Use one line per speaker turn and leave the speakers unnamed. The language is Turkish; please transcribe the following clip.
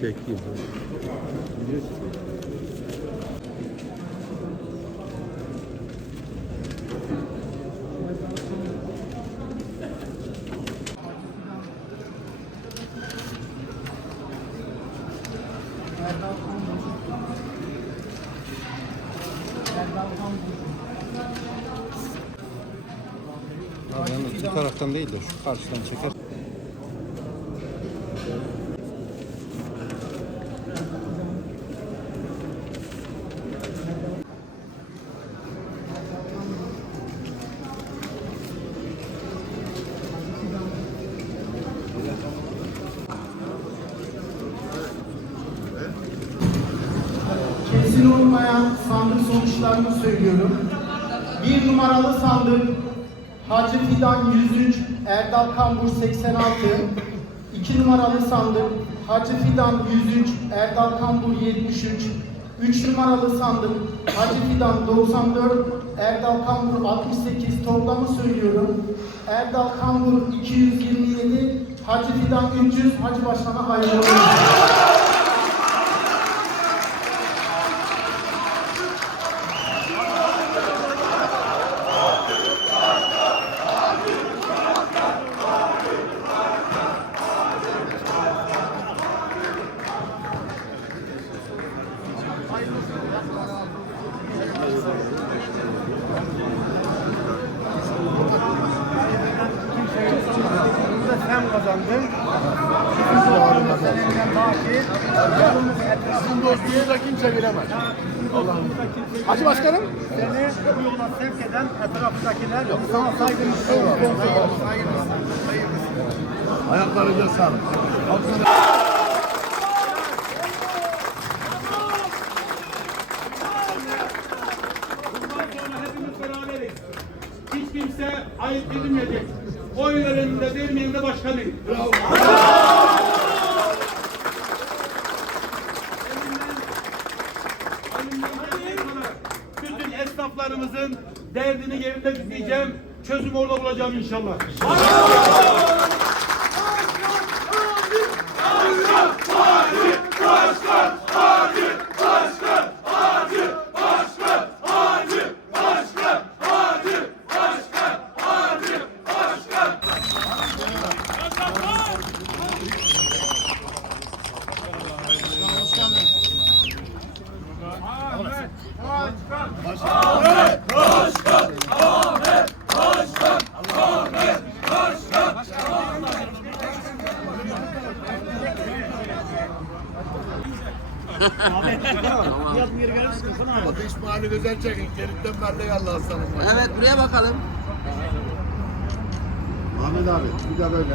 Çekeyim. Yalnız bu taraftan değil de şu karşıdan çeker.
Kesin olmayan sandık sonuçlarını söylüyorum. Bir numaralı sandık Hacı Fidan 103, Erdal Kambur 86. İki numaralı sandık Hacı Fidan 103, Erdal Kambur 73. Üç numaralı sandık Hacı Fidan 94, Erdal Kambur 68. Toplamı söylüyorum. Erdal Kambur 227, Hacı Fidan 300. Hacı Başkan'a hayırlı olsun.
Burada sen kazandın. İkinci olduğunda seninle baki. Yolumuz etrafında
Dostluğunuza kimse giremez. Hacı Başkanım.
Seni bu yola sevk eden etrafındakiler sana saygımız sonsuz.
Ayaklarınıza sağlık.
Kimse ayıp edilmeyecek. Oy verenin de vermeyenin de başkanıyım. Bütün esnaflarımızın derdini yerinde dinleyeceğim. Çözüm orada bulacağım inşallah.
Hadi İsmail'i güzel çekin. Geritten ben de yallah aslanım.
Evet buraya bakalım.
Ahmet abi bir de böyle.